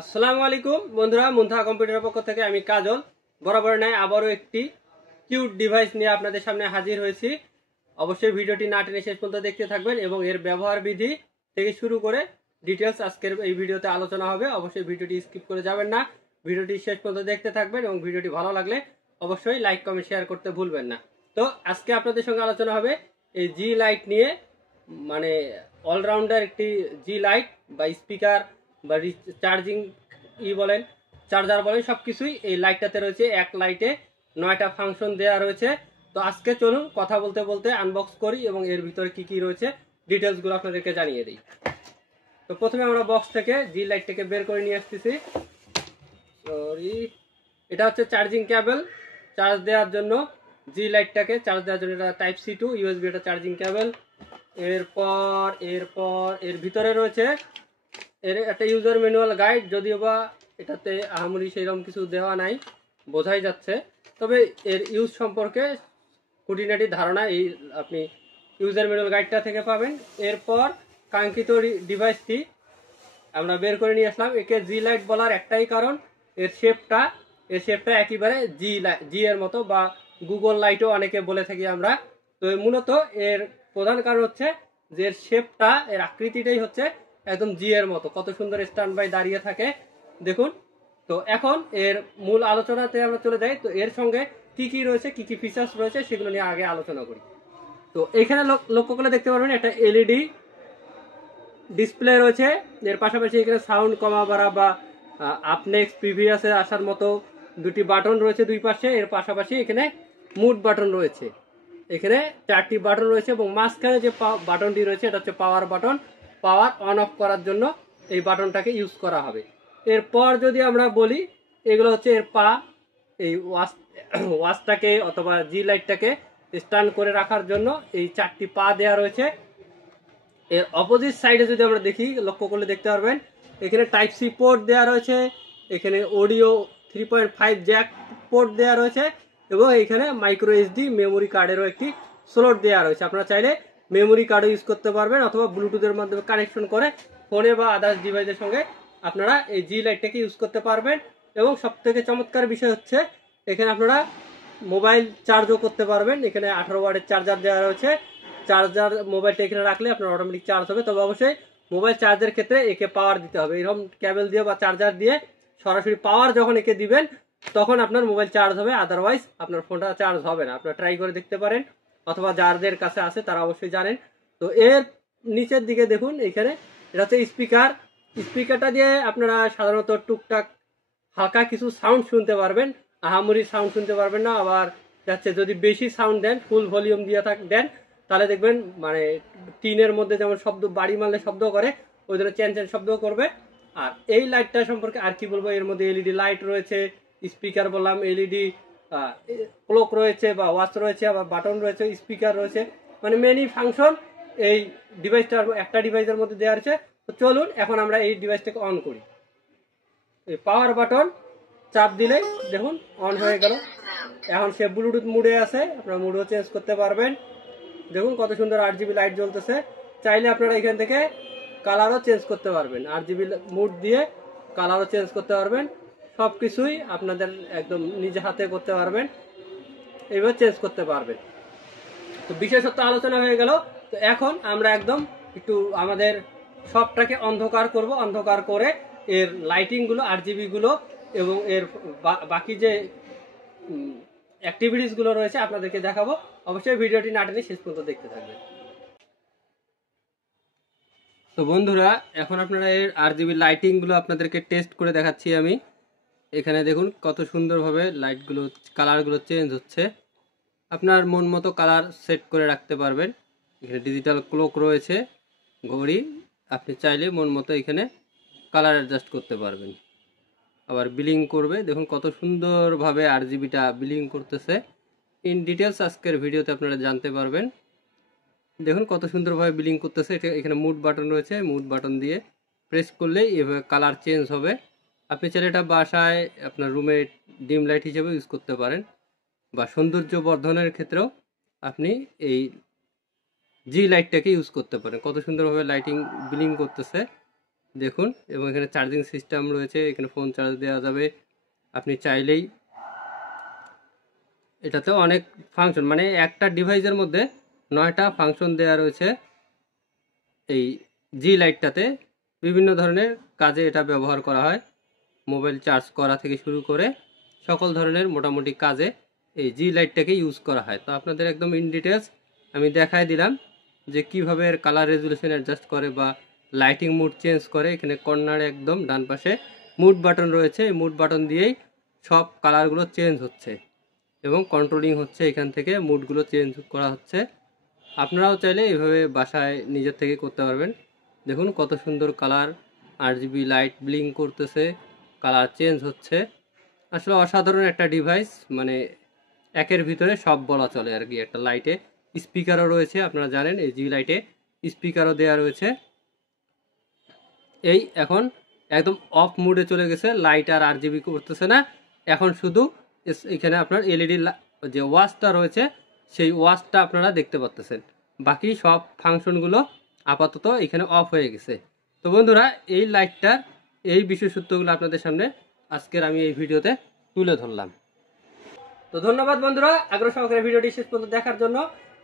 আসসালামু আলাইকুম বন্ধুরা, মুনথা কম্পিউটারের পক্ষ থেকে আমি কাজল বরাবর নাই আবারও একটি কিউট ডিভাইস নিয়ে আপনাদের সামনে হাজির হয়েছি। অবশ্যই ভিডিওটি না টেনে শেষ পর্যন্ত দেখতে থাকবেন এবং এর ব্যবহার বিধি থেকে শুরু করে ডিটেলস আজকের এই ভিডিওতে আলোচনা হবে। অবশ্যই ভিডিওটি স্কিপ করে যাবেন না, ভিডিওটি শেষ পর্যন্ত দেখতে থাকবেন এবং ভিডিওটি ভালো লাগলে অবশ্যই লাইক কমেন্ট শেয়ার করতে ভুলবেন না। তো আজকে আপনাদের সঙ্গে আলোচনা হবে এই জি লাইট নিয়ে, মানে অলরাউন্ডার একটি জি লাইট বা স্পিকার বা চার্জিং বলেন, চার্জার বলেন, সবকিছুই এই লাইটটাতে রয়েছে। এক লাইটে 9টা ফাংশন দেওয়া রয়েছে। তো আজকে চলুন কথা বলতে বলতে আনবক্স করি এবং এর ভিতরে কি কি রয়েছে ডিটেলসগুলো আপনাদেরকে জানিয়ে দিই। তো প্রথমে আমরা বক্স থেকে জি লাইটটাকে বের করে নিয়ে আসতেছি। সরি, এটা হচ্ছে চার্জিং কেবল, চার্জ দেওয়ার জন্য জি লাইটটাকে চার্জ দেওয়ার জন্য এটা টাইপ সি টু ইউএসবি, এটা চার্জিং কেবল। এরপর এর ভিতরে রয়েছে এর একটা ইউজার ম্যানুয়াল গাইড, যদিও বা এটাতে আহামরি সেইরকম কিছু দেওয়া নাই, বোঝাই যাচ্ছে। তবে এর ইউজ সম্পর্কে খুঁটিনাটি ধারণা এই আপনি ইউজার ম্যানুয়াল গাইডটা থেকে পাবেন। এরপর কাঙ্ক্ষিত ডিভাইসটি আমরা বের করে নিয়ে আসলাম। একে জি লাইট বলার একটাই কারণ, এর শেপটা একেবারে জি এর মতো, বা গুগল লাইটও অনেকে বলে থাকি আমরা। তো মূলত এর প্রধান কারণ হচ্ছে যে এর শেপটা, এর আকৃতিটাই হচ্ছে একদম জি এর মতো। কত সুন্দর স্ট্যান্ড বাই দাঁড়িয়ে থাকে দেখুন। তো এখন এর মূল আলোচনাতে আমরা চলে যাই। তো এর সঙ্গে কি কি রয়েছে, কি কি ফিচার্স রয়েছে সেগুলো নিয়ে আগে আলোচনা করি। তো এখানে লক্ষ্য করে দেখতে পারবেন একটা এলইডি ডিসপ্লে রয়েছে। এর পাশাপাশি এখানে সাউন্ড কমা বাড়া বা আপ নেক্সট প্রিভিয়াসে আসার মতো দুটি বাটন রয়েছে দুই পাশে। এর পাশাপাশি এখানে মুড বাটন রয়েছে, এখানে 4টি বাটন রয়েছে এবং মাঝখানে যে বাটনটি রয়েছে এটা হচ্ছে power button. Power on of করার জন্য এই বাটনটাকে ইউজ করা হবে। এরপর যদি আমরা বলি, এগুলো হচ্ছে এর পা, এই ওয়াচটাকে অথবা জি লাইটটাকে স্ট্যান্ড করে রাখার জন্য এই 4টি পা দেওয়া রয়েছে। এর অপোজিট সাইডে যদি আমরা দেখি, লক্ষ্য করলে দেখতে পারবেন এখানে টাইপ সি পোর্ট দেওয়া রয়েছে, এখানে অডিও 3.5 জ্যাক পোর্ট দেওয়া রয়েছে এবং এখানে মাইক্রো এসডি মেমোরি কার্ডেরও একটি স্লট দেওয়া রয়েছে। আপনারা চাইলে মেমোরি কার্ডও ইউজ করতে পারবেন অথবা ব্লুটুথের মাধ্যমে কানেকশন করে ফোনে বা আদার্স ডিভাইসের সঙ্গে আপনারা এই জি লাইটটাকে ইউজ করতে পারবেন। এবং সবথেকে চমৎকার বিষয় হচ্ছে এখানে আপনারা মোবাইল চার্জও করতে পারবেন। এখানে 18 ওয়াটের চার্জার দেওয়া রয়েছে। চার্জার মোবাইলটা এখানে রাখলে আপনার অটোমেটিক চার্জ হবে। তবে অবশ্যই মোবাইল চার্জের ক্ষেত্রে একে পাওয়ার দিতে হবে। এরকম কেবল দিয়ে বা চার্জার দিয়ে সরাসরি পাওয়ার যখন একে দিবেন তখন আপনার মোবাইল চার্জ হবে, আদারওয়াইজ আপনার ফোনটা চার্জ হবে না। আপনারা ট্রাই করে দেখতে পারেন অথবা যাদের কাছে আছে তারা অবশ্যই জানেন। তো এর নিচের দিকে দেখুন, এখানে এটা হচ্ছে স্পিকার। স্পিকারটা দিয়ে আপনারা সাধারণত টুকটাক হালকা কিছু সাউন্ড শুনতে পারবেন, আহামরি সাউন্ড শুনতে পারবেন না। আবার যাচ্ছে যদি বেশি সাউন্ড দেন, ফুল ভলিউম দিয়ে দেন, তাহলে দেখবেন মানে টিনের মধ্যে যেমন শব্দ, বাড়ি মারলে শব্দ করে, ওই জন্য চ্যান চ্যান শব্দ করবে। আর এই লাইটটা সম্পর্কে আর কি বলবো, এর মধ্যে এলইডি লাইট রয়েছে, স্পিকার বললাম, এলইডি ক্লক রয়েছে বা ওয়াচ রয়েছে, আবার বাটন রয়েছে, স্পিকার রয়েছে, মানে মেনি ফাংশন এই ডিভাইসটার, একটা ডিভাইসের মধ্যে দেওয়া আছে। তো চলুন এখন আমরা এই ডিভাইসটাকে অন করি। এই পাওয়ার বাটন চাপ দিলেই দেখুন অন হয়ে গেল। এখন সে ব্লুটুথ মুডে আছে, আপনারা মুডও চেঞ্জ করতে পারবেন। দেখুন কত সুন্দর RGB লাইট জ্বলতেছে। চাইলে আপনারা এখান থেকে কালারও চেঞ্জ করতে পারবেন, RGB মুড দিয়ে কালারও চেঞ্জ করতে পারবেন। সব কিছুই আপনাদের একদম নিজে হাতে করতে পারবেন, এইভাবে চেঞ্জ করতে পারবেন। তো বিশেষত্ব আলোচনা হয়ে গেল। তো এখন আমরা একদম একটু আমাদের সবটাকে অন্ধকার করব, অন্ধকার করে এর লাইটিং গুলো, RGB গুলো এবং এর বাকি যে অ্যাক্টিভিটিস গুলো রয়েছে আপনাদেরকে দেখাবো। অবশ্যই ভিডিওটি না টেনে শেষ পর্যন্ত দেখতে থাকবেন। তো বন্ধুরা, এখন আপনারা এর RGB লাইটিং গুলো আপনাদেরকে টেস্ট করে দেখাচ্ছি আমি। এখানে দেখুন কত সুন্দরভাবে লাইটগুলো, কালারগুলো চেঞ্জ হচ্ছে। আপনার মন মতো কালার সেট করে রাখতে পারবেন। এখানে ডিজিটাল ক্লক রয়েছে, ঘড়ি, আপনি চাইলে মন মতো এখানে কালার অ্যাডজাস্ট করতে পারবেন। আবার বিলিং করবে, দেখুন কত সুন্দরভাবে RGBটা বিলিং করতেছে। ইন ডিটেলস আজকের ভিডিওতে আপনারা জানতে পারবেন। দেখুন কত সুন্দরভাবে বিলিং করতেছে। এখানে মুড বাটন রয়েছে, মুড বাটন দিয়ে প্রেস করলেই এভাবে কালার চেঞ্জ হবে। আপনি চাইলে এটা বাসায় আপনার রুমে ডিম লাইট হিসেবে ইউজ করতে পারেন, বা সৌন্দর্য বর্ধনের ক্ষেত্রেও আপনি এই জি লাইটটাকে ইউজ করতে পারেন। কত সুন্দরভাবে লাইটিং বিলিং করতেছে। দেখুন, এবং এখানে চার্জিং সিস্টেম রয়েছে, এখানে ফোন চার্জ দেওয়া যাবে। আপনি চাইলেই এটাতে অনেক ফাংশন, মানে একটা ডিভাইসের মধ্যে 9টা ফাংশন দেওয়া রয়েছে। এই জি লাইটটাতে বিভিন্ন ধরনের কাজে এটা ব্যবহার করা হয়, মোবাইল চার্জ করা থেকে শুরু করে সকল ধরনের মোটামুটি কাজে এই জি লাইটটাকে ইউজ করা হয়। তো আপনাদের একদম ইন ডিটেলস আমি দেখাই দিলাম যে কিভাবে এর কালার রেজুলেশন অ্যাডজাস্ট করে বা লাইটিং মুড চেঞ্জ করে। এখানে কর্নারে একদম ডান পাশে মুড বাটন রয়েছে, এই মুড বাটন দিয়েই সব কালারগুলো চেঞ্জ হচ্ছে এবং কন্ট্রোলিং হচ্ছে, এখান থেকে মুডগুলো চেঞ্জ করা হচ্ছে। আপনারাও চাইলে এইভাবে বাসায় নিজের থেকে করতে পারবেন। দেখুন কত সুন্দর কালার, RGB লাইট ব্লিং করতেছে, কালার চেঞ্জ হচ্ছে। আসলে অসাধারণ একটা ডিভাইস, মানে একের ভিতরে সব বলা চলে আর কি। একটা লাইটে স্পিকারও রয়েছে, আপনারা জানেন এই জি লাইটে স্পিকারও দেওয়া রয়েছে। এই এখন একদম অফ মুডে চলে গেছে, লাইট আর RGB করতেছে না। এখন শুধু এখানে আপনার LED যে ওয়াচটা রয়েছে সেই ওয়াচটা আপনারা দেখতে পাচ্ছেন, বাকি সব ফাংশনগুলো আপাতত এখানে অফ হয়ে গেছে। তো বন্ধুরা, এই লাইটটার এই বিশেষত্বগুলো আপনাদের সামনে আজকের আমি এই ভিডিওতে তুলে ধরলাম। তো ধন্যবাদ বন্ধুরা, আগ্রহ সহকারে ভিডিওটি শেষ পর্যন্ত দেখার জন্য।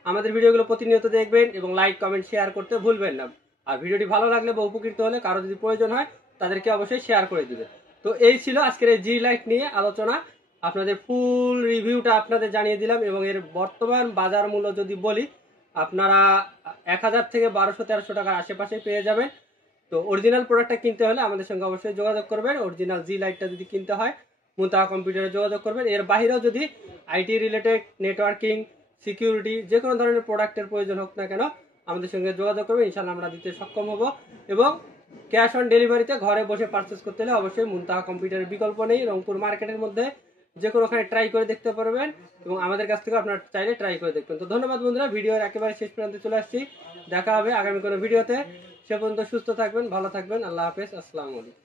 আমাদের ভিডিওগুলো প্রতিনিয়ত দেখবেন এবং লাইক কমেন্ট শেয়ার করতে ভুলবেন না। আর ভিডিওটি ভালো লাগলে বা উপকৃত হলে কারো যদি প্রয়োজন হয় তাদেরকে অবশ্যই শেয়ার করে দিবেন। তো এই ছিল আজকের এই জি লাইট নিয়ে আলোচনা। আপনাদের ফুল রিভিউটা আপনাদের জানিয়ে দিলাম এবং এর বর্তমান বাজার মূল্য যদি বলি, আপনারা 1000 থেকে 1200-1300 টাকার আশেপাশে পেয়ে যাবেন। তো অরিজিনাল প্রোডাক্টটা কিনতে হলে আমাদের সঙ্গে অবশ্যই যোগাযোগ করবেন। অরিজিনাল জি লাইটটা যদি কিনতে হয় মুনতাহা কম্পিউটারে যোগাযোগ করবেন। এর বাইরেও যদি আইটি রিলেটেড, নেটওয়ার্কিং, সিকিউরিটি যে কোনো ধরনের প্রোডাক্টের প্রয়োজন হোক না কেন আমাদের সঙ্গে যোগাযোগ করবেন, ইনশাআল্লাহ আমরা দিতে সক্ষম হব। এবং ক্যাশ অন ডেলিভারিতে ঘরে বসে পারচেস করতে হলে অবশ্যই মুনতাহা কম্পিউটারের বিকল্প নেই। রংপুর মার্কেটের মধ্যে যে কোনোখানে ট্রাই করে দেখতে পারবেন এবং আমাদের কাছ থেকে আপনারা চাইলে ট্রাই করে দেখবেন। তো ধন্যবাদ বন্ধুরা, ভিডিওর একেবারে শেষ পর্যন্ত চলে আসছি। দেখা হবে আগামী কোনো ভিডিওতে। সে পর্যন্ত সুস্থ থাকবেন, ভালো থাকবেন। আল্লাহ হাফেজ, আসসালামু আলাইকুম।